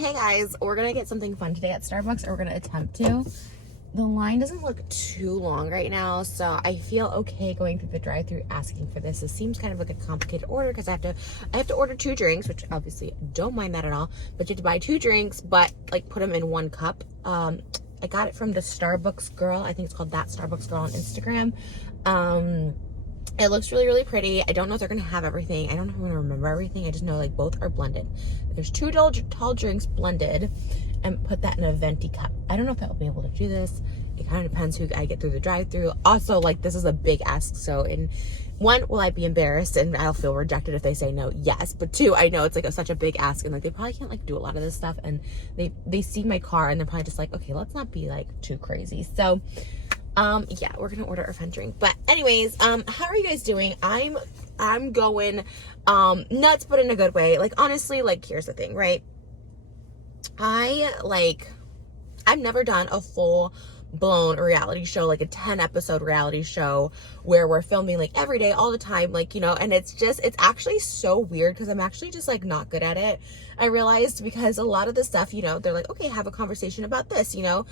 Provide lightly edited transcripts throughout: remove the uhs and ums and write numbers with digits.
Hey guys, we're gonna get something fun today at Starbucks, or we're gonna attempt to. The line doesn't look too long right now, so I feel okay going through the drive-thru asking for this. It seems kind of like a complicated order because I have to order 2 drinks, which obviously don't mind that at all. But you have to buy 2 drinks, but like put them in 1 cup. I got it from the Starbucks girl. I think it's called That Starbucks Girl on Instagram. It looks really, really pretty. I don't know if they're going to have everything. I don't know if I'm going to remember everything. I just know like both are blended. There's 2 tall drinks blended and put that in a venti cup. I don't know if I'll be able to do this. It kind of depends who I get through the drive-thru. Also, like, this is a big ask. So in 1, will I be embarrassed and I'll feel rejected if they say no? Yes. But 2, I know it's like such a big ask and like they probably can't like do a lot of this stuff. And they see my car and they're probably just like, okay, let's not be like too crazy. So yeah, we're gonna order our fun drink. But anyways, how are you guys doing? I'm going nuts, but in a good way. Like, honestly, like, here's the thing, right? I've never done a full blown reality show, like a 10 episode reality show where we're filming like every day, all the time, like, you know, and it's actually so weird because I'm actually just like not good at it. I realized because a lot of the stuff, you know, they're like, okay, have a conversation about this, you know,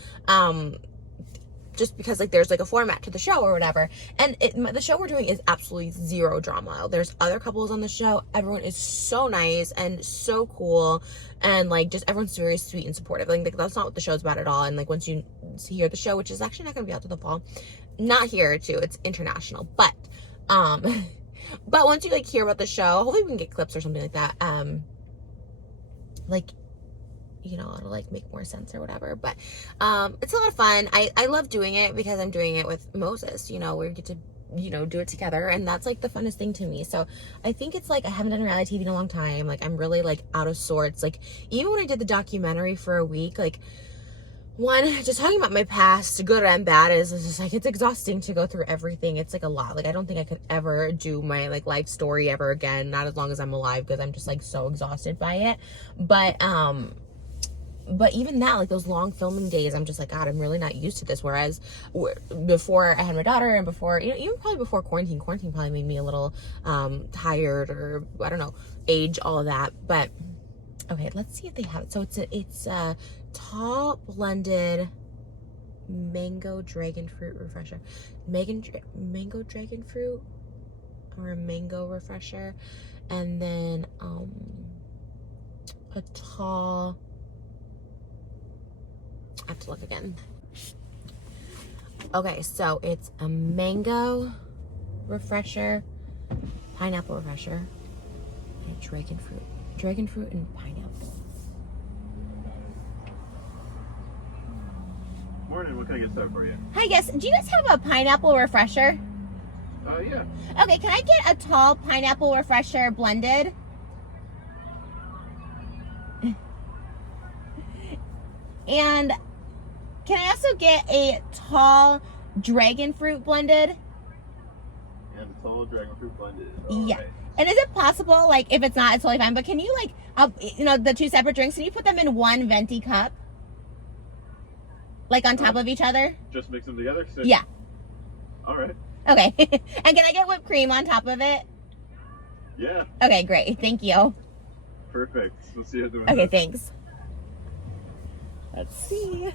just because like there's like a format to the show or whatever. And the show we're doing is absolutely zero drama. There's other couples on the show. Everyone is so nice and so cool, and like just everyone's very sweet and supportive. Like that's not what the show's about at all. And like once you hear the show, which is actually not gonna be out to the fall, not here too, it's international, but but once you like hear about the show, hopefully we can get clips or something like that, like, you know, it'll like make more sense or whatever. But it's a lot of fun. I love doing it because I'm doing it with Moses, you know, we get to, you know, do it together, and that's like the funnest thing to me. So I think it's like I haven't done reality TV in a long time. Like I'm really like out of sorts. Like even when I did the documentary for a week, like just talking about my past, good and bad, is just like it's exhausting to go through everything. It's like a lot. Like I don't think I could ever do my like life story ever again, not as long as I'm alive, because I'm just like so exhausted by it. But even that, like those long filming days, I'm just like, God, I'm really not used to this. Whereas before I had my daughter, and before, you know, even probably before quarantine probably made me a little tired, or I don't know, age, all of that. But okay, let's see if they have it. So it's a tall blended mango dragon fruit refresher, mango dragon fruit, or a mango refresher, and then a tall. I have to look again. Okay, so it's a mango refresher, pineapple refresher, and dragon fruit and pineapple. Morning, what can I get started for you? Hi, yes. Do you guys have a pineapple refresher? Yeah. Okay, can I get a tall pineapple refresher blended? And can I also get a tall dragon fruit blended? And a tall dragon fruit blended. Yeah. Right. And is it possible, like, if it's not, it's totally fine, but can you, like, you know, the 2 separate drinks, can you put them in 1 venti cup? Like, on top of each other? Just mix them together? Yeah. All right. Okay. And can I get whipped cream on top of it? Yeah. Okay, great. Thank you. Perfect. We'll see you doing Okay, that. thanks. Let's see.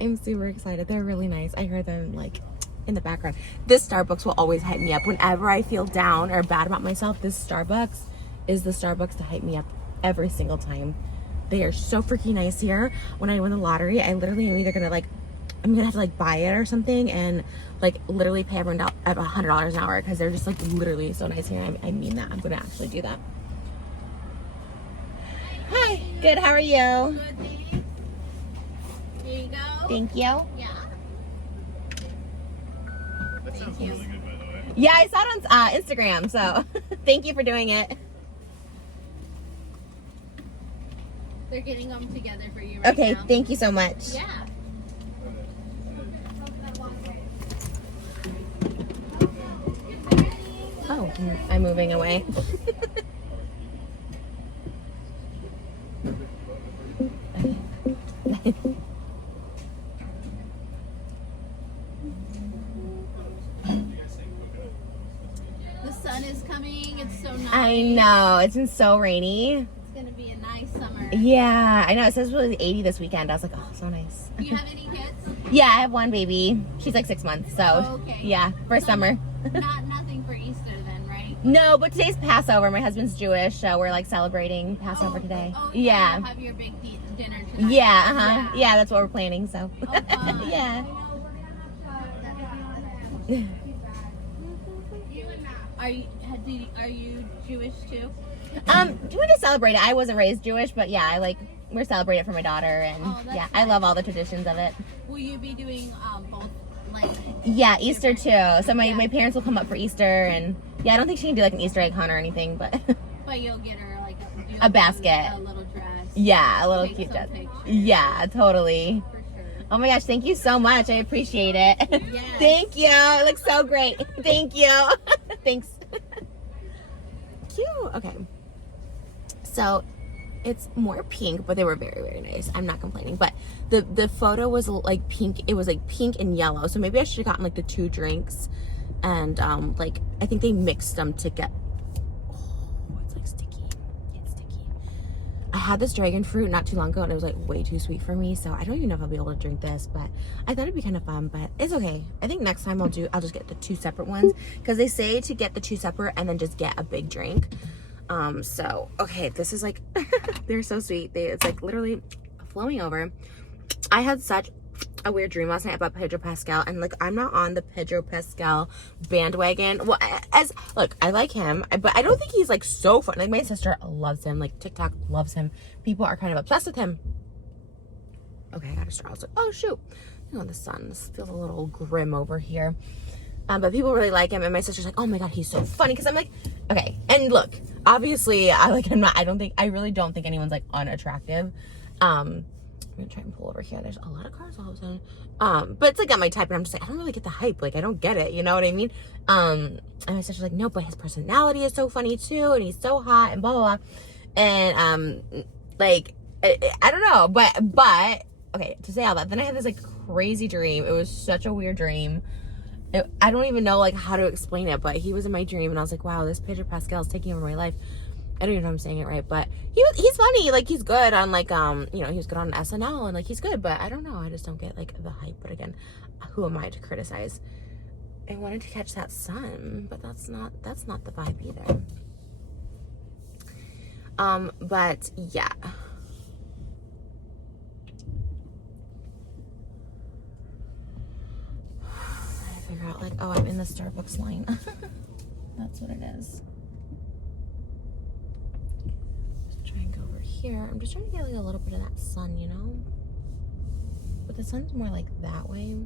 I'm super excited. They're really nice. I heard them like in the background. This Starbucks will always hype me up whenever I feel down or bad about myself. This Starbucks is the Starbucks to hype me up every single time. They are so freaking nice here. When I win the lottery, I literally am either gonna like, I'm gonna have to like buy it or something, and like literally pay everyone $100 an hour, because they're just like literally so nice here. I mean that. I'm gonna actually do that. Hi. Good. How are you? Good, ladies. Here you go. Thank you. Yeah. That sounds really good, by the way. Yeah, I saw it on Instagram, so thank you for doing it. They're getting them together for you right Okay, now. thank you so much. Yeah. Oh, I'm moving away. The sun is coming. It's so nice. I know, it's been so rainy. It's gonna be a nice nice summer. Yeah, I know. It says it was 80 this weekend. I was like, oh, so nice. Do you have any kids? Yeah, I have one baby. She's like 6 months, so Okay. yeah, for summer. Nothing for Easter then, right? No, but today's Passover. My husband's Jewish, so we're like celebrating Passover today. Oh, Yeah. You'll have your big dinner tonight. Yeah, yeah, that's what we're planning. So Oh, fun. yeah. Are you Jewish too? We just celebrate it. I wasn't raised Jewish, but yeah, we're celebrating it for my daughter, and that's yeah, I love all the traditions of it. Will you be doing both? Like, Yeah, Easter too. So my parents will come up for Easter, and yeah, I don't think she can do like an Easter egg hunt or anything, but but you'll get her like a basket, a little dress. Yeah, a little Take cute some dress. pictures. Yeah, totally. For sure. Oh my gosh, thank you so much. I appreciate it. Yes. Thank you. It looks so great. Thank you. Thanks. Cute. Okay. So it's more pink, but they were very, very nice. I'm not complaining. But the photo was like pink. It was like pink and yellow. So maybe I should have gotten like the 2 drinks. And like I think they mixed them to get, oh, it's like sticky. It's sticky. I had this dragon fruit not too long ago and it was like way too sweet for me. So I don't even know if I'll be able to drink this, but I thought it'd be kind of fun, but it's okay. I think next time I'll just get the 2 separate ones, because they say to get the 2 separate and then just get a big drink. So okay, this is like they're so sweet. It's like literally flowing over. I had such a weird dream last night about Pedro Pascal, and like I'm not on the Pedro Pascal bandwagon. Well, look, I like him, but I don't think he's like so fun. Like my sister loves him, like TikTok loves him. People are kind of obsessed with him. Okay, I got a straw. I was like, oh shoot, oh, the sun. This feels a little grim over here. But people really like him, and my sister's like, oh my god, he's so funny. Because I'm like, okay, and look, obviously, I really don't think anyone's like unattractive. I'm gonna try and pull over here. There's a lot of cars all of a sudden. But it's like got my type, and I'm just like, I don't really get the hype. Like, I don't get it. You know what I mean? And my sister's like, no, but his personality is so funny too, and he's so hot, and blah blah blah. And like, I don't know, but okay, to say all that, then I had this like crazy dream. It was such a weird dream. I don't even know like how to explain it, but he was in my dream, and I was like, wow, this Pedro Pascal is taking over my life. I don't even know if I'm saying it right, but he's funny. Like, he's good on like he was good on SNL, and like he's good, but I don't know, I just don't get like the hype. But again, who am I to criticize? I wanted to catch that sun, but that's not the vibe either. But yeah. Figure out like, oh, I'm in the Starbucks line. That's what it is. Just try and go over here. I'm just trying to get like a little bit of that sun, you know? But the sun's more like that way.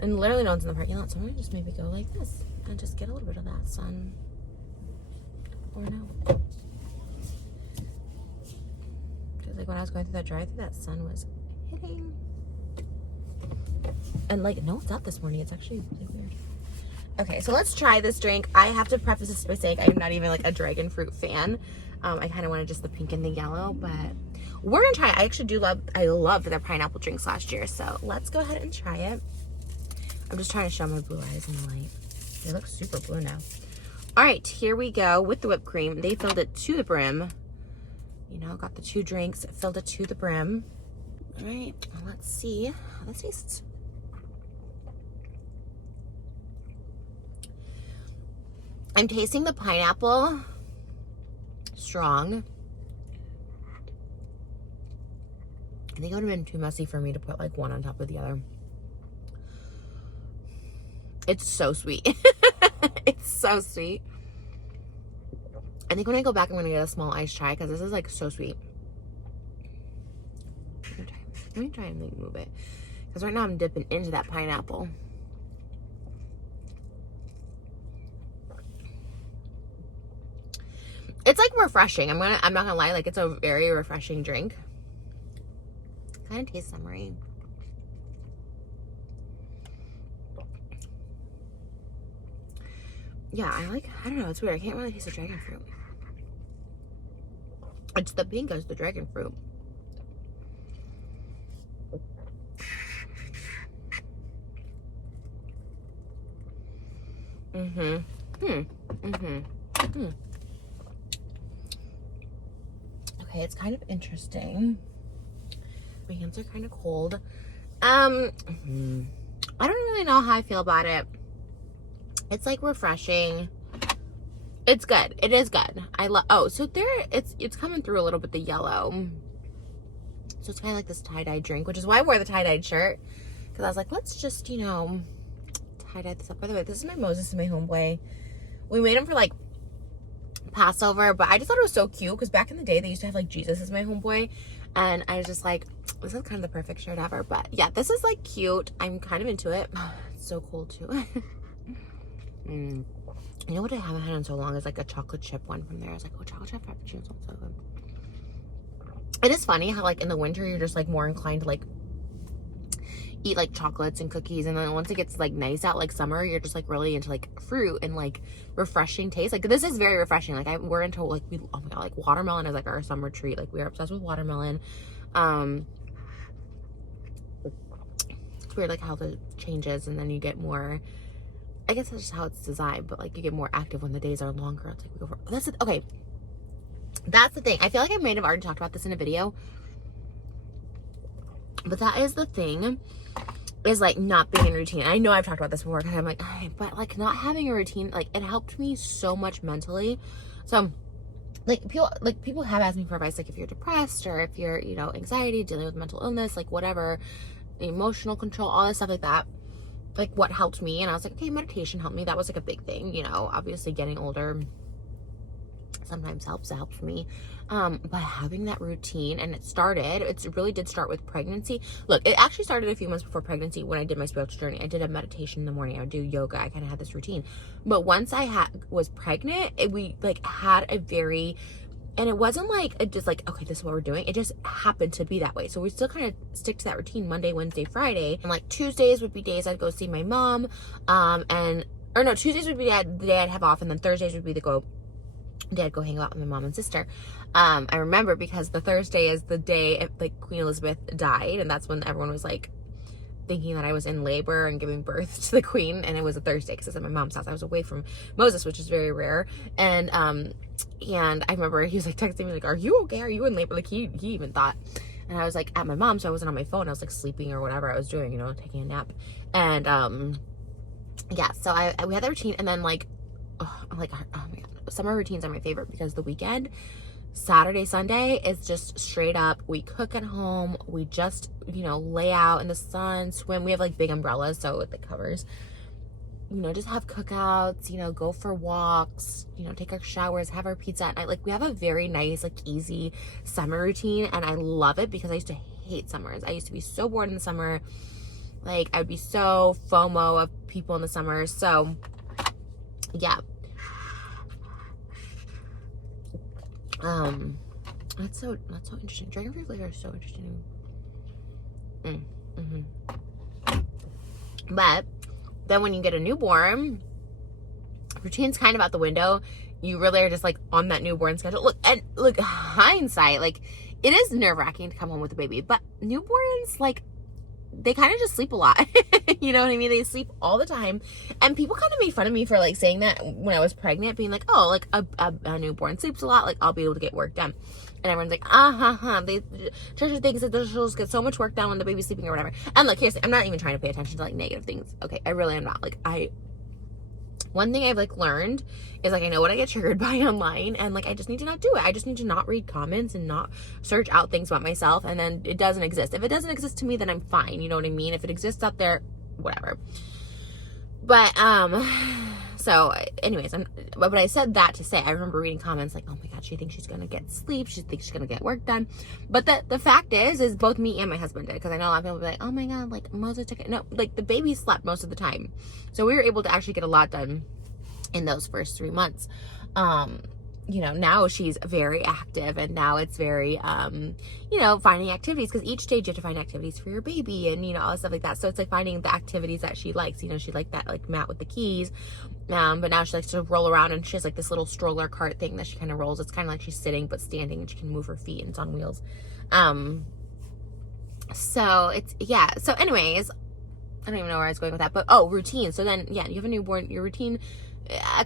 And literally no one's in the parking lot, so I'm gonna just maybe go like this and just get a little bit of that sun. Or no. Because like when I was going through that drive-thru, that sun was hitting. And like, no, it's not this morning. It's actually really weird. Okay, so let's try this drink. I have to preface this by saying I'm not even like a dragon fruit fan. I kind of wanted just the pink and the yellow, but we're gonna try it. I actually I loved their pineapple drinks last year, so let's go ahead and try it. I'm just trying to show my blue eyes in the light. They look super blue now. All right, here we go with the whipped cream. They filled it to the brim. You know, got the 2 drinks, filled it to the brim. All right, let's see how this tastes. I'm tasting the pineapple strong. I think it would have been too messy for me to put like one on top of the other. It's so sweet. It's so sweet. I think when I go back, I'm going to get a small iced chai because this is like so sweet. Let me try and like move it. Because right now I'm dipping into that pineapple. It's like refreshing. I'm not gonna lie, like it's a very refreshing drink. Kind of tastes summery. Yeah, I don't know, it's weird. I can't really taste the dragon fruit. It's the pink as the dragon fruit. Okay, it's kind of interesting. My hands are kind of cold. I don't really know how I feel about it. It's like refreshing. It's good. It is good. I love. Oh, so it's coming through a little bit, the yellow. So it's kind of like this tie-dye drink, which is why I wore the tie-dyed shirt, because I was like, let's just, you know, tie-dye this up. By the way, this is my Moses and my homeboy. We made him for like Passover, but I just thought it was so cute because back in the day they used to have like Jesus as my homeboy, and I was just like, this is kind of the perfect shirt ever. But yeah, this is like cute. I'm kind of into it. It's so cool too. You know what I haven't had in so long is like a chocolate chip one from there. I was like, oh, chocolate chip frappuccino sounds so good. It is funny how like in the winter you're just like more inclined to like eat like chocolates and cookies, and then once it gets like nice out, like summer, you're just like really into like fruit and like refreshing taste. Like this is very refreshing. Like we're into like oh my god, like watermelon is like our summer treat. Like we are obsessed with watermelon. It's weird like how the changes, and then you get more, I guess that's just how it's designed, but like you get more active when the days are longer. It's like we go for, okay, that's the thing. I feel like I might have already talked about this in a video, but that is the thing, is like not being in routine. I know I've talked about this before because I'm like, but like not having a routine, like it helped me so much mentally. So like people have asked me for advice, like if you're depressed or if you're, you know, anxiety, dealing with mental illness, like whatever, emotional control, all this stuff like that, like what helped me. And I was like, okay, meditation helped me. That was like a big thing, you know, obviously getting older sometimes helps. It helps me. But having that routine, and it really did start with pregnancy. Look, it actually started a few months before pregnancy when I did my spiritual journey. I did a meditation in the morning. I would do yoga. I kind of had this routine. But once I was pregnant, we like had a very, and it wasn't like it just like, okay, this is what we're doing. It just happened to be that way. So we still kind of stick to that routine Monday, Wednesday, Friday. And like Tuesdays would be days I'd go see my mom. Tuesdays would be the day I'd have off, and then Thursdays would be Dad go hang out with my mom and sister. I remember because the Thursday is the day like Queen Elizabeth died, and that's when everyone was like thinking that I was in labor and giving birth to the Queen, and it was a Thursday because it's at my mom's house. I was away from Moses, which is very rare. And I remember he was like texting me like, "Are you okay? Are you in labor?" Like he even thought. And I was like at my mom's, so I wasn't on my phone. I was like sleeping or whatever I was doing, you know, taking a nap. And yeah, so we had that routine, and then like oh my god, summer routines are my favorite because the weekend, Saturday, Sunday, is just straight up, we cook at home, we just, you know, lay out in the sun, swim. We have like big umbrellas, so it covers, you know, just have cookouts, you know, go for walks, you know, take our showers, have our pizza at night. Like we have a very nice, like easy summer routine, and I love it because I used to hate summers. I used to be so bored in the summer. Like I'd be so FOMO of people in the summer. So yeah. That's so interesting. Dragon fruit flavor is so interesting. But then when you get a newborn, routine's kind of out the window. You really are just like on that newborn schedule. Look, hindsight, like it is nerve-wracking to come home with a baby, but newborns, like, they kind of just sleep a lot. You know what I mean? They sleep all the time. And people kind of made fun of me for like saying that when I was pregnant, being like, oh, like a newborn sleeps a lot, like I'll be able to get work done. And everyone's like, Trisha thinks that she'll just get so much work done when the baby's sleeping or whatever. And look, here's, I'm not even trying to pay attention to like negative things. Okay, I really am not. Like one thing I've like learned is like I know what I get triggered by online, and like I just need to not do it. I just need to not read comments and not search out things about myself, and then it doesn't exist. If it doesn't exist to me, then I'm fine. You know what I mean? If it exists out there, whatever. But so anyways, but I said that to say, I remember reading comments like, oh my god, she thinks she's gonna get sleep, she thinks she's gonna get work done. But the fact is both me and my husband did, because I know a lot of people will be like, oh my god, like Moses took it. No, like the baby slept most of the time, so we were able to actually get a lot done in those first 3 months. You know, now she's very active, and now it's very, you know, finding activities, because each stage you have to find activities for your baby, and, you know, all stuff like that. So it's like finding the activities that she likes. You know, she liked that like mat with the keys, but now she likes to roll around, and she has like this little stroller cart thing that she kind of rolls. It's kind of like she's sitting but standing, and she can move her feet, and it's on wheels. So it's, yeah. So anyways, I don't even know where I was going with that, but routine. So then, yeah, you have a newborn, your routine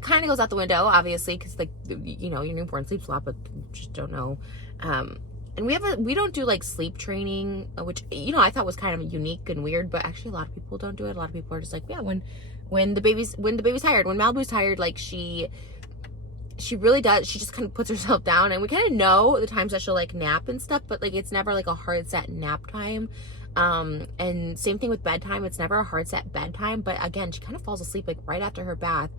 kind of goes out the window, obviously, because like, you know, your newborn sleeps a lot, but just don't know. And we don't do like sleep training, which, you know, I thought was kind of unique and weird, but actually a lot of people don't do it. A lot of people are just like, yeah, when the baby's tired, when Malibu's tired, like she really does, she just kind of puts herself down, and we kind of know the times that she'll like nap and stuff, but like it's never like a hard set nap time. And same thing with bedtime, it's never a hard set bedtime, but again, she kind of falls asleep like right after her bath,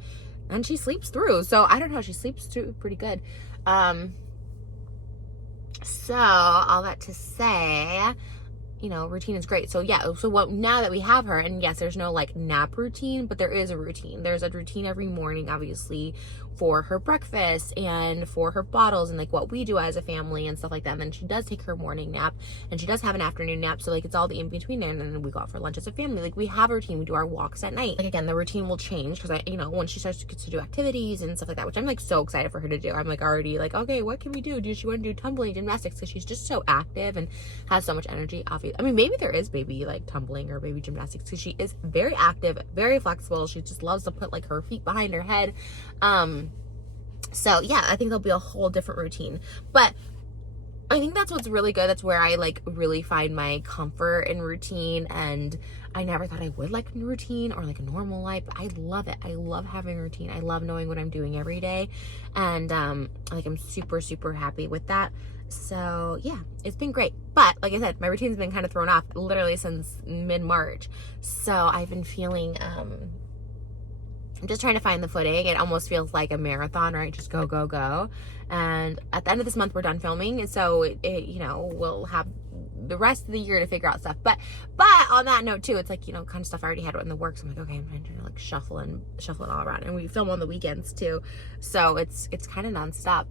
and she sleeps through. So I don't know, she sleeps through pretty good. So all that to say, you know, routine is great. So yeah, so what, now that we have her, and yes, there's no like nap routine, but there is a routine. There's a routine every morning, obviously, for her breakfast and for her bottles and like what we do as a family and stuff like that. And then she does take her morning nap, and she does have an afternoon nap. So like it's all the in between there, and then we go out for lunch as a family. Like we have a routine. We do our walks at night. Like again, the routine will change because you know, when she starts to do activities and stuff like that, which I'm like so excited for her to do. I'm like already like, okay, what can we do? Does she want to do tumbling, gymnastics? Because she's just so active and has so much energy. Obviously, I mean, maybe there is baby like tumbling or baby gymnastics, because she is very active, very flexible. She just loves to put like her feet behind her head. So yeah, I think there'll be a whole different routine, but I think that's what's really good. That's where I like really find my comfort in routine, and I never thought I would like routine or like a normal life, but I love it. I love having routine. I love knowing what I'm doing every day, and like I'm super, super happy with that. So yeah, it's been great. But like I said, my routine's been kind of thrown off literally since mid-March. So I've been feeling I'm just trying to find the footing. It almost feels like a marathon, right? Just go, go, go. And at the end of this month, we're done filming. And so, you know, we'll have the rest of the year to figure out stuff. But on that note too, it's like, you know, kind of stuff I already had in the works. I'm like, okay, I'm trying to like shuffle it all around. And we film on the weekends too. So it's kind of nonstop,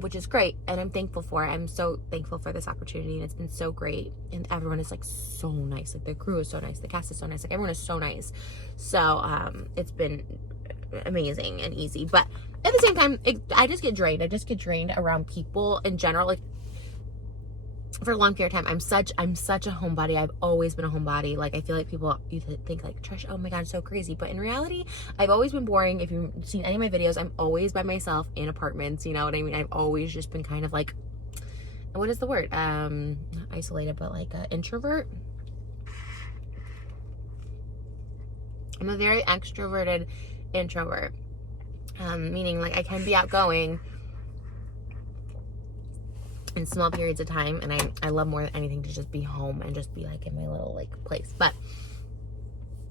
which is great. And I'm thankful for it. I'm so thankful for this opportunity. And it's been so great. And everyone is like so nice. Like the crew is so nice. The cast is so nice. Like everyone is so nice. So it's been amazing and easy. But at the same time, I just get drained. I just get drained around people in general. Like for a long period of time, I'm such a homebody. I've always been a homebody. Like I feel like people think like, Trish, oh my god, so crazy. But in reality, I've always been boring. If you've seen any of my videos, I'm always by myself in apartments. You know what I mean? I've always just been kind of like, what is the word? Not isolated, but like an introvert. I'm a very extroverted introvert, meaning like I can be outgoing in small periods of time, and I love more than anything to just be home and just be like in my little like place. But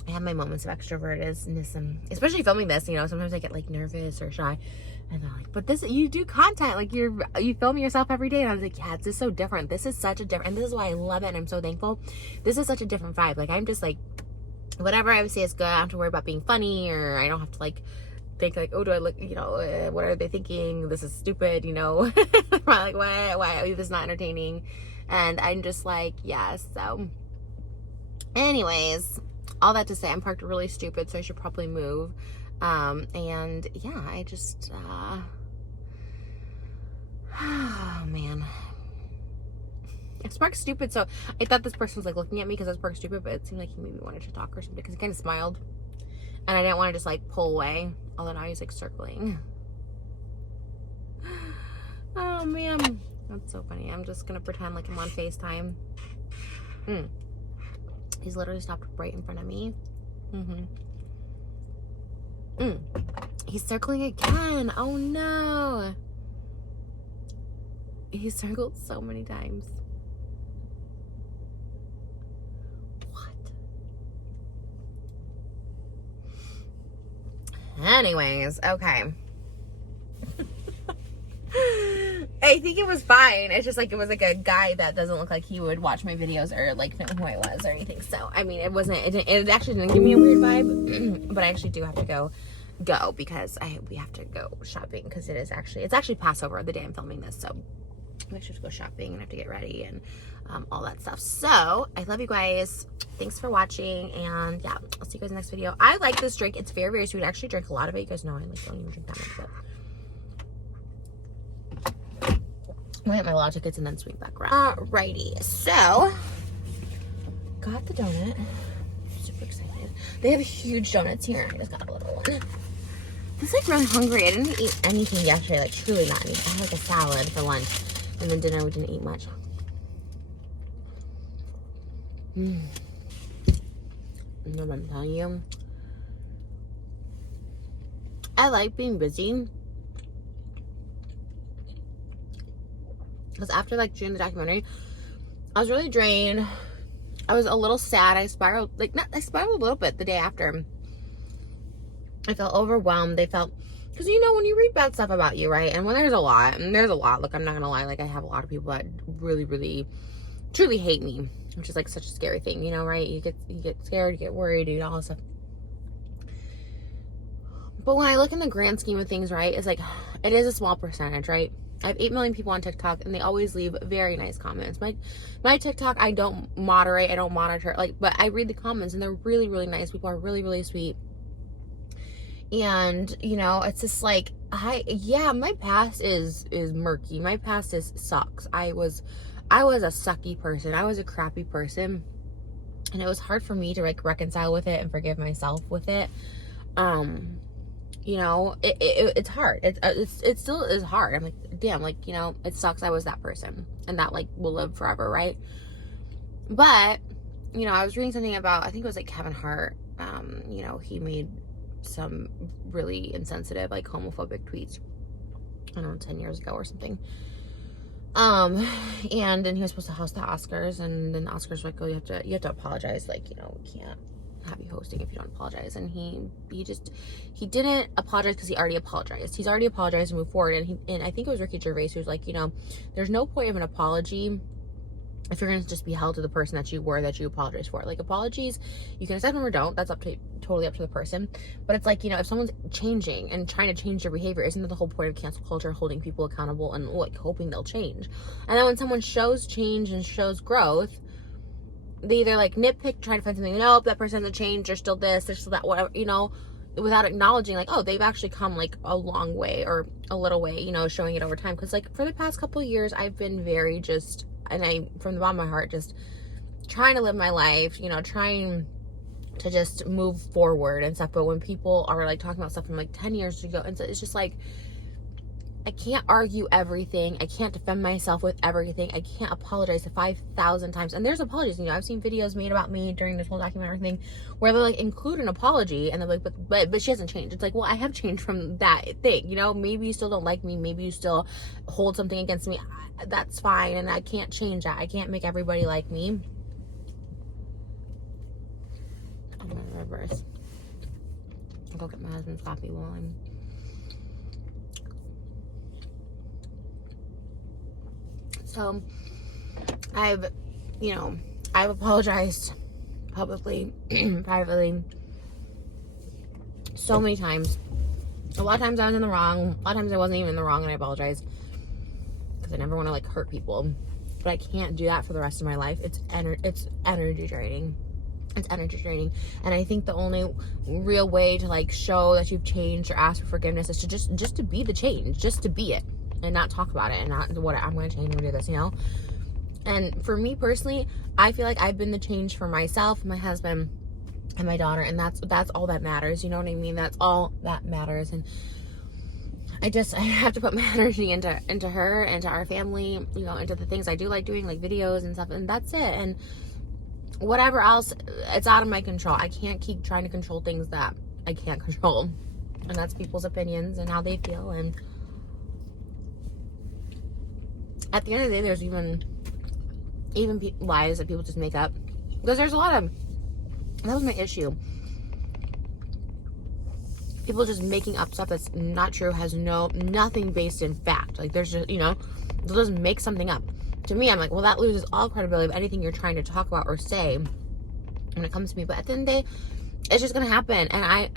I have my moments of extrovertedness, and especially filming this, you know, sometimes I get like nervous or shy, and they're like, but this, you do content, like you film yourself every day. And I was like, yeah, this is so different. This is such a different, and this is why I love it, and I'm so thankful. This is such a different vibe. Like I'm just like, whatever I would say is good. I don't have to worry about being funny, or I don't have to like think like, oh, do I look, you know, what are they thinking? This is stupid, you know. Like why this is not entertaining. And I'm just like, yeah. So anyways, all that to say, I'm parked really stupid, so I should probably move. And yeah, I just oh man, it's parked stupid. So I thought this person was like looking at me because I was parked stupid, but it seemed like he maybe wanted to talk or something, because he kind of smiled, and I didn't want to just like pull away, although now he's like circling. Oh man, that's so funny. I'm just gonna pretend like I'm on FaceTime. He's literally stopped right in front of me. He's circling again. Oh no, he's circled so many times. Anyways, okay. I think it was fine. It's just like, it was like a guy that doesn't look like he would watch my videos or like know who I was or anything. So, I mean, it actually didn't give me a weird vibe, but I actually do have to go because we have to go shopping, because it's actually Passover the day I'm filming this. So we actually have to go shopping and have to get ready and all that stuff. So I love you guys. Thanks for watching, and yeah, I'll see you guys in the next video. I like this drink. It's very, very sweet. I actually drink a lot of it. You guys know I like don't even drink that much, but I'll get my latte tickets and then swing back around. Alrighty, so got the donut. Super excited. They have huge donuts here. I just got a little one. was like really hungry. I didn't eat anything yesterday, like truly not anything. I had like a salad for lunch, and then dinner we didn't eat much. No, I'm telling you, I like being busy because after like doing the documentary, I was really drained. I was a little sad. I spiraled a little bit the day after. I felt overwhelmed. They felt, because you know, when you read bad stuff about you, right? And when there's a lot, look, I'm not gonna lie, like I have a lot of people that really, really, truly hate me, which is like such a scary thing, you know, right? You get scared, you get worried, you do all this stuff. But when I look in the grand scheme of things, right, it's like, it is a small percentage, right? I have 8 million people on TikTok, and they always leave very nice comments. My TikTok, I don't moderate, I don't monitor, like, but I read the comments, and they're really, really nice. People are really, really sweet. And, you know, it's just like, my past is murky. My past sucks. I was a sucky person. I was a crappy person. And it was hard for me to like reconcile with it and forgive myself with it. You know, it's hard. It still is hard. I'm like, damn, like, you know, it sucks I was that person. And that like will live forever, right? But, you know, I was reading something about, I think it was like Kevin Hart. You know, he made some really insensitive, like homophobic tweets, I don't know, 10 years ago or something. And then he was supposed to host the Oscars, and then the Oscars were like, oh, you have to apologize, like, you know, we can't have you hosting if you don't apologize. And he didn't apologize because he already apologized. He's already apologized and moved forward. And I think it was Ricky Gervais who was like, you know, there's no point of an apology if you're going to just be held to the person that you were, that you apologized for. Like, apologies, you can accept them or don't. That's totally up to the person. But it's like, you know, if someone's changing and trying to change their behavior, isn't that the whole point of cancel culture, holding people accountable and like hoping they'll change? And then when someone shows change and shows growth, they either like nitpick, try to find something, nope, that person hasn't changed, they're still this, they're still that, whatever, you know, without acknowledging like, oh, they've actually come like a long way or a little way, you know, showing it over time. Because like for the past couple of years, I've been very just, and I, from the bottom of my heart, just trying to live my life, you know, trying to just move forward and stuff. But when people are like talking about stuff from like 10 years ago, and so it's just like, I can't argue everything. I can't defend myself with everything. I can't apologize 5,000 times. And there's apologies. You know, I've seen videos made about me during this whole documentary thing where they like include an apology and they're like, but she hasn't changed. It's like, well, I have changed from that thing. You know, maybe you still don't like me. Maybe you still hold something against me. That's fine. And I can't change that. I can't make everybody like me. I'm going to reverse. I'll go get my husband's coffee while I'm... So, I've apologized publicly, privately, so many times. A lot of times I was in the wrong. A lot of times I wasn't even in the wrong, and I apologized because I never want to like hurt people. But I can't do that for the rest of my life. It's energy draining. It's energy draining. And I think the only real way to like show that you've changed or ask for forgiveness is to just to be the change, just to be it. And not talk about it, and not what I'm going to change, I'm going to do this, you know? And for me personally, I feel like I've been the change for myself, my husband, and my daughter, and that's all that matters, you know what I mean? That's all that matters. And I have to put my energy into her, into our family, you know, into the things I do like doing, like videos and stuff, and that's it. And whatever else, it's out of my control. I can't keep trying to control things that I can't control. And that's people's opinions and how they feel. And at the end of the day, there's even lies that people just make up, because there's a lot of, that was my issue, people just making up stuff that's not true, has nothing based in fact. Like, there's just, you know, they'll just make something up. To me, I'm like, well, that loses all credibility of anything you're trying to talk about or say when it comes to me. But at the end of the day, it's just gonna happen. And I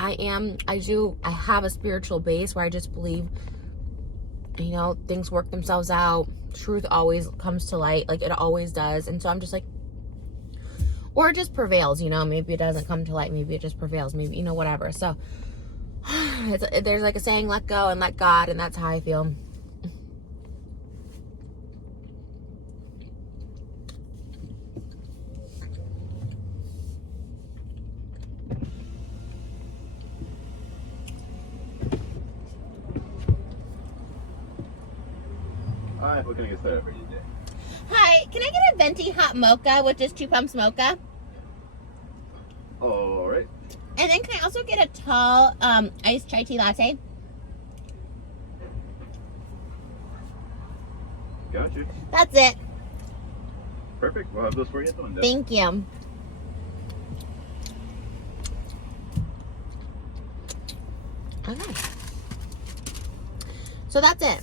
have a spiritual base where I just believe, you know, things work themselves out. Truth always comes to light, like it always does. And so I'm just like, or it just prevails, you know, maybe it doesn't come to light, maybe it just prevails, maybe, you know, whatever. So there's like a saying, let go and let God, and that's how I feel. what can I get started for you today? Hi, can I get a venti hot mocha with just 2 pumps mocha? All right. And then can I also get a tall iced chai tea latte? Gotcha. That's it. Perfect. We'll have those for you at the window. Thank you. Okay. So that's it.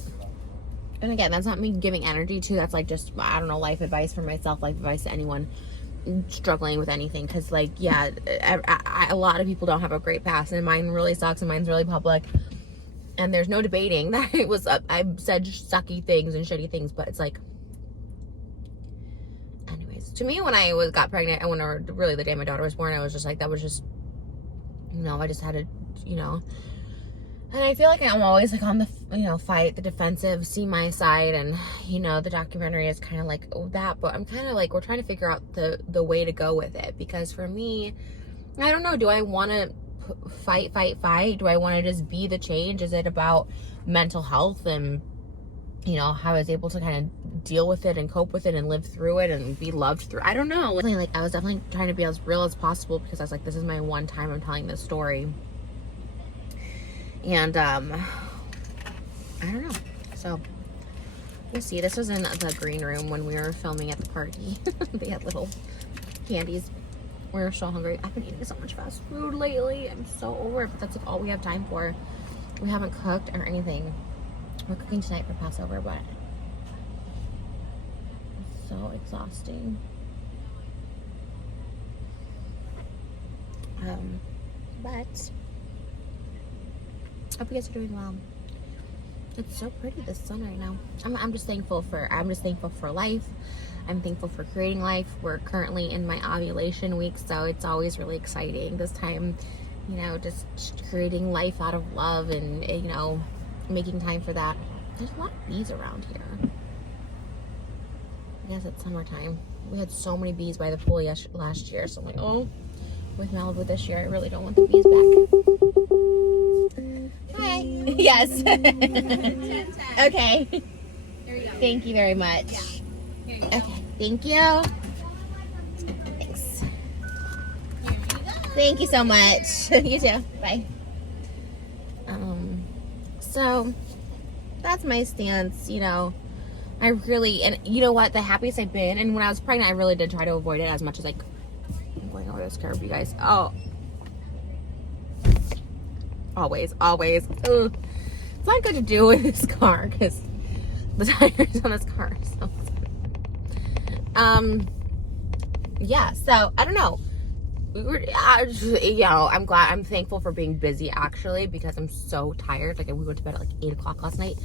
And again, that's not me giving energy to. That's like just, I don't know, life advice for myself, life advice to anyone struggling with anything. Because, like, yeah, a lot of people don't have a great past, and mine really sucks, and mine's really public. And there's no debating that it was, I said sucky things and shitty things, but it's like, anyways, to me, when I got pregnant, and when really the day my daughter was born, I was just like, that was just, I just had to, and I feel like I'm always like on the, fight, the defensive, see my side. And, the documentary is kind of like that, but I'm kind of like, we're trying to figure out the way to go with it. Because for me, I don't know, do I want to fight? Do I want to just be the change? Is it about mental health and, how I was able to kind of deal with it and cope with it and live through it and be loved through? I don't know. Like, I was definitely trying to be as real as possible, because I was like, this is my one time I'm telling this story. And, I don't know. So, we'll see. This was in the green room when we were filming at the party. They had little candies. We were so hungry. I've been eating so much fast food lately. I'm so over it, but that's like all we have time for. We haven't cooked or anything. We're cooking tonight for Passover, but it's so exhausting. But hope you guys are doing well. It's so pretty, the sun right now. I'm just thankful for life. I'm thankful for creating life. We're currently in my ovulation week, so it's always really exciting this time, just creating life out of love and, making time for that. There's a lot of bees around here. I guess it's summertime. We had so many bees by the pool last year, so I'm like, oh, with Malibu this year, I really don't want the bees back. Hi. Yes. 10. Okay. There we go. Thank you very much. Yeah. Here you go. Okay. Thank you. Thanks. Here we go. Thank you so much. You too. Bye. So that's my stance, I really, and you know what, the happiest I've been, and when I was pregnant, I really did try to avoid it as much as I'm going over this curve, you guys. Oh. Always. Ugh. It's not good to do with this car, because the tires on this car are so yeah, so I don't know. I'm thankful for being busy, actually, because I'm so tired. Like, we went to bed at like 8 o'clock last night.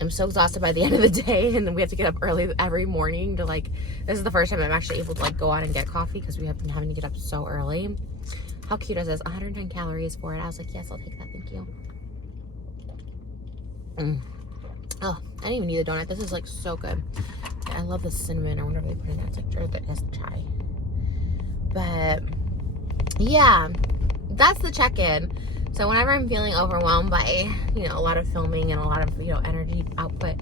I'm so exhausted by the end of the day, and then we have to get up early every morning to this is the first time I'm actually able to go out and get coffee, because we have been having to get up so early. How cute is this? 110 calories for it. I was like, yes, I'll take that, thank you. Oh, I didn't even need the donut. This is so good. I love the cinnamon. I wonder if they put in that. It's chai. But yeah, that's the check-in. So whenever I'm feeling overwhelmed by, a lot of filming and a lot of, energy output,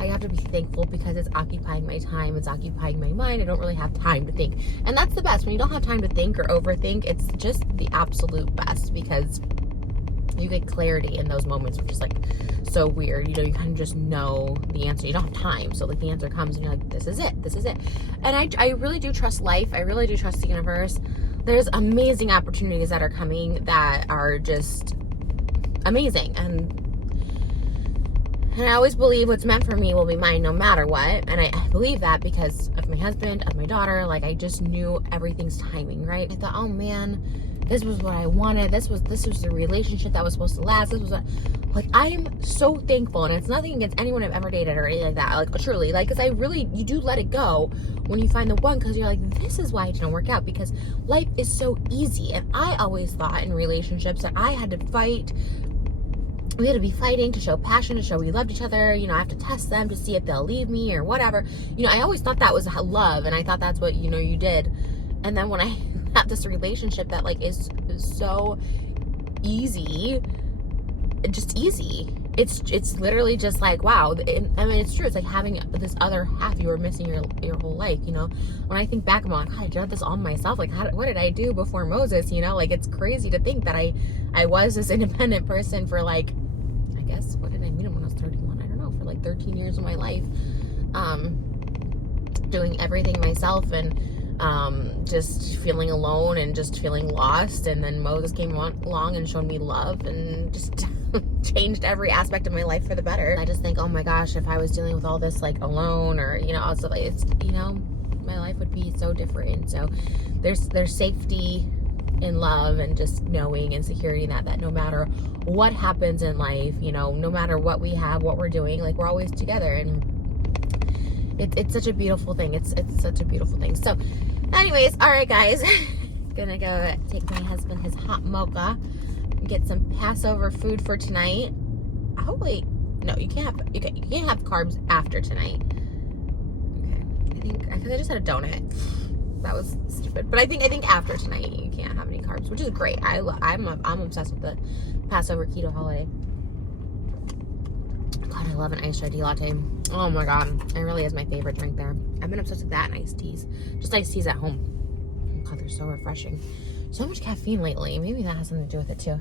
I have to be thankful, because it's occupying my time. It's occupying my mind. I don't really have time to think. And that's the best. When you don't have time to think or overthink, it's just the absolute best, because you get clarity in those moments, which is so weird. You kind of just know the answer. You don't have time. So the answer comes and you're like, this is it. And I really do trust life. I really do trust the universe. There's amazing opportunities that are coming that are just amazing. And I always believe what's meant for me will be mine no matter what. And I believe that because of my husband, of my daughter. I just knew everything's timing, right? I thought, oh man, this was what I wanted. This was the relationship that was supposed to last. This was what, I'm so thankful. And it's nothing against anyone I've ever dated or anything like that. Truly, because you do let it go when you find the one, because you're like, this is why it didn't work out, because life is so easy. And I always thought in relationships that I had to fight. We had to be fighting to show passion, to show we loved each other. I have to test them to see if they'll leave me or whatever. I always thought that was love, and I thought that's what, you did. And then when I have this relationship that is so easy, just easy, it's literally just like, wow. I mean, it's true. It's like having this other half you were missing your whole life, you know. When I think back, I'm like, God, I did this all myself. Like, what did I do before Moses, you know? Like, it's crazy to think that I was this independent person for, like, I guess, what did I meet him when I was 31? I don't know, for like 13 years of my life, doing everything myself, and just feeling alone and just feeling lost. And then Moses came along and showed me love and just changed every aspect of my life for the better. I just think, oh my gosh, if I was dealing with all this like alone, or, you know, also like, it's, you know, my life would be so different. So there's safety in love, and just knowing and security that no matter what happens in life, you know, no matter what we have, what we're doing, like, we're always together. And it's such a beautiful thing. It's such a beautiful thing. So anyways, all right, guys, gonna go take my husband his hot mocha, get some Passover food for tonight. Hopefully, no, you can't have carbs after tonight. Okay, because I just had a donut. That was stupid. But I think after tonight you can't have any carbs, which is great. I'm obsessed with the Passover keto holiday. God, I love an iced chai latte. Oh my God, it really is my favorite drink there. I've been obsessed with that and iced teas. Just iced teas at home. Oh God, they're so refreshing. So much caffeine lately. Maybe that has something to do with it too.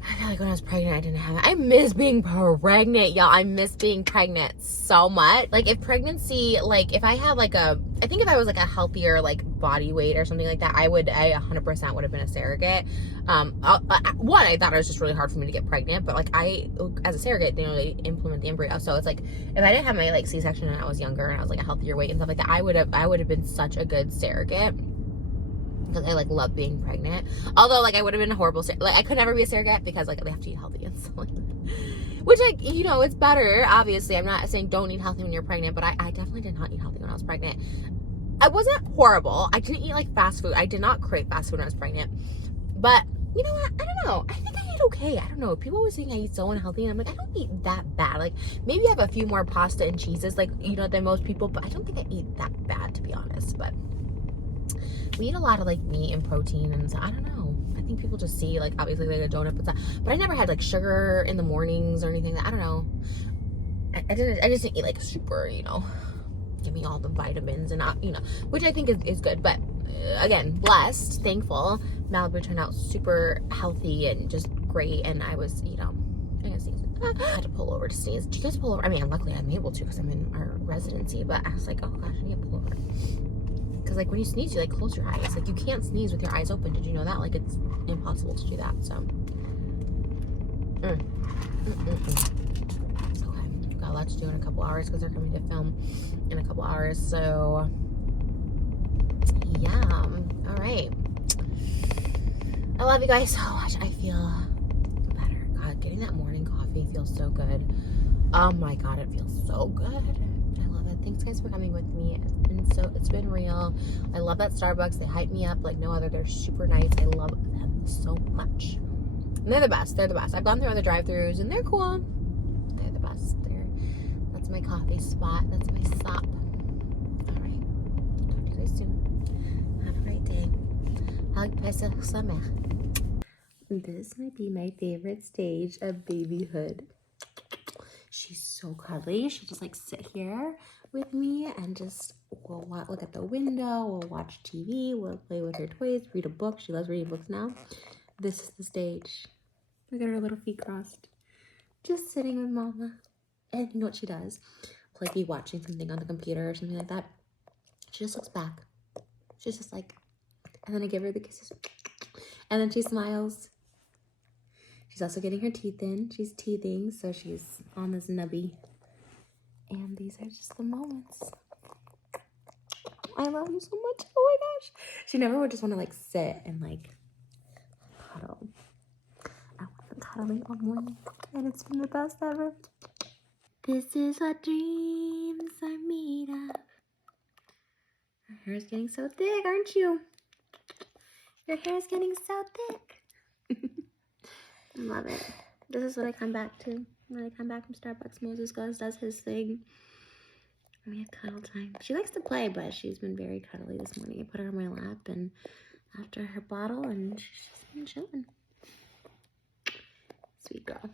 I feel like when I was pregnant, I didn't have it. I miss being pregnant, y'all. I miss being pregnant so much. Like, if pregnancy, like, if I had like I think if I was like a healthier like body weight or something like that, I 100% would have been a surrogate. One, I thought it was just really hard for me to get pregnant, but like, as a surrogate, you know, they implement the embryo. So it's like, if I didn't have my like C-section when I was younger and I was like a healthier weight and stuff like that, I would have been such a good surrogate. Because I like love being pregnant. Although like I would have been a horrible like I could never be a surrogate because like they have to eat healthy and stuff like that. Which, like, you know, it's better. Obviously, I'm not saying don't eat healthy when you're pregnant, but I definitely did not eat healthy when I was pregnant. I wasn't horrible. I didn't eat like fast food. I did not crave fast food when I was pregnant. But you know what? I don't know. I think I ate okay. I don't know. People always think I eat so unhealthy, and I'm like, I don't eat that bad. Like, maybe I have a few more pasta and cheeses, like, you know, than most people, but I don't think I eat that bad, to be honest. But we eat a lot of like meat and protein, and so I don't know. I think people just see like, obviously like a donut, but I never had like sugar in the mornings or anything. I don't know. I just didn't eat like super, you know, give me all the vitamins and not, you know, which I think is good. But again, blessed, thankful. Malibu turned out super healthy and just great, and I was, you know, I had to pull over to sneeze. Do you guys pull over? I mean, luckily I'm able to because I'm in our residency, but I was like, oh gosh, I need to pull over. Because like when you sneeze, you like close your eyes. Like, you can't sneeze with your eyes open. Did you know that? Like, it's impossible to do that. So okay, we've got a lot to do in a couple hours because they're coming to film in a couple hours. So yeah, all right, I love you guys so much. I feel better. God, getting that morning coffee feels so good. Oh my God, it feels so good. I love it. Thanks guys for coming with me. It's been real. I love that Starbucks. They hype me up like no other. They're super nice. I love them so much. And they're the best. They're the best. I've gone through other drive-thrus and they're cool. They're the best. That's my coffee spot. That's my stop. All right. Talk to you guys soon. Have a great day. Hag Pesach Sameach. This might be my favorite stage of babyhood. She's so cuddly. She'll just like sit here with me and just we'll look at the window, we'll watch TV, we'll play with her toys, read a book. She loves reading books now. This is the stage. Look at her little feet crossed. Just sitting with mama. And you know what she does? We'll like be watching something on the computer or something like that. She just looks back. She's just like, and then I give her the kisses. And then she smiles. She's also getting her teeth in. She's teething, so she's on this nubby. And these are just the moments. I love you so much. Oh my gosh. She never would just want to like sit and like cuddle. I want them cuddling all morning. And it's been the best ever. This is what dreams are made of. Her hair's getting so thick, aren't you? Your hair's getting so thick. I love it. This is what I come back to. When I come back from Starbucks, Moses does his thing. And we have cuddle time. She likes to play, but she's been very cuddly this morning. I put her on my lap and after her bottle, and she's been chilling. Sweet girl.